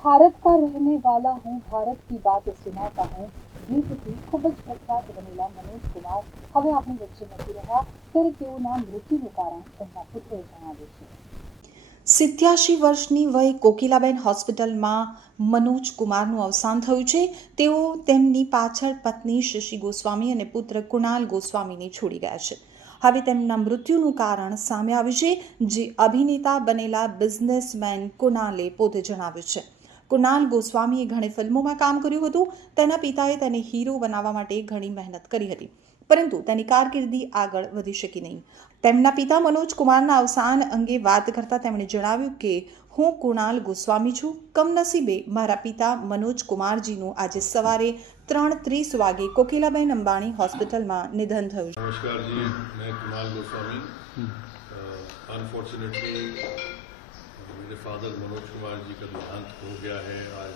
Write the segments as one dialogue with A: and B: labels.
A: ભારત का रहने वाला हूँ भारत की बात सुनाता हूँ ગીતથી ખૂબ જ પ્રખ્યાત બનેલા મનોજ કુમાર હવે આપણી વચ્ચે નથી રહ્યા ત્યારે તેઓના મૃત્યુનું કારણ તેમના પુત્રએ જણાવ્યું છે
B: સિત્યાશી વર્ષની વય કોકિલાબેન હોસ્પિટલમાં મનોજ કુમારનું અવસાન થયું છે તેઓ તેમની પાછળ પત્ની શશી ગોસ્વામી અને પુત્ર કુણાલ ગોસ્વામીને છોડી ગયા છે હવે તેમના મૃત્યુનું કારણ સામે આવ્યું છે જે અભિનેતા બનેલા બિઝનેસમેન કુનાલે પોતે જણાવ્યું છે કુણાલ ગોસ્વામીએ ઘણી ફિલ્મોમાં કામ કર્યું હતું. તેના પિતાએ તેને હીરો બનાવવા માટે ઘણી મહેનત કરી હતી. પરંતુ તેની કારકિર્દી આગળ વધી શકી નહીં. તેમના પિતા મનોજ કુમારના અવસાન અંગે વાત કરતાં તેમણે જણાવ્યું કે, હું કુણાલ ગોસ્વામી છું. કમનસીબે મારા પિતા મનોજ કુમારજીનું આજે સવારે ત્રણ ત્રીસ વાગે કોકિલાબેન અંબાણી હોસ્પિટલમાં નિધન થયું
C: નમસ્કાર જી. મેં કુણાલ ગોસ્વામી. અનફોર્ચ્યુનેટલી मेरे फादर मनोज कुमार जी का देहांत हो गया है आज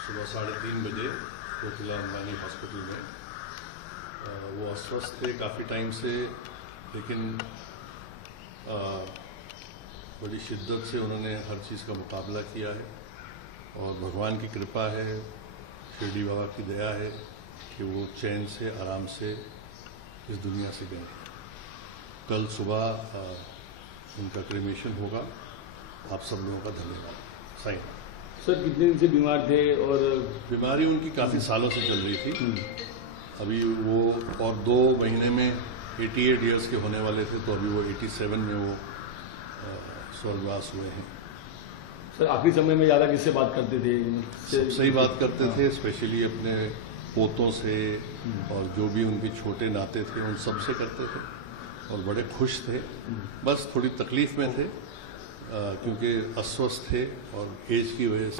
C: सुबह साढ़े तीन बजे कोकिला अंबानी हॉस्पिटल में। वो अस्वस्थ थे काफ़ी टाइम से लेकिन अ, बड़ी शिद्दत से उन्होंने हर चीज़ का मुकाबला किया है और भगवान की कृपा है शिरडी बाबा की दया है कि वो चैन से आराम से इस दुनिया से गए। कल सुबह उनका क्रेमेशन होगा। आप सब लोगों का धन्यवाद।
D: सही। सर कितने दिन से बीमार थे और
C: बीमारी उनकी काफ़ी सालों से चल रही थी। अभी वो और दो महीने में 88 एट ईयर्स के होने वाले थे तो अभी वो 87 में वो स्वर्गवास हुए हैं।
D: सर आखिरी समय में ज़्यादा किससे बात करते थे?
C: सब सही बात करते थे स्पेशली अपने पोतों से और जो भी उनके छोटे नाते थे उन सबसे करते थे और बड़े खुश थे। बस थोड़ी तकलीफ़ में थे। क्योंकि अस्वस्थ थे और एज की वजह से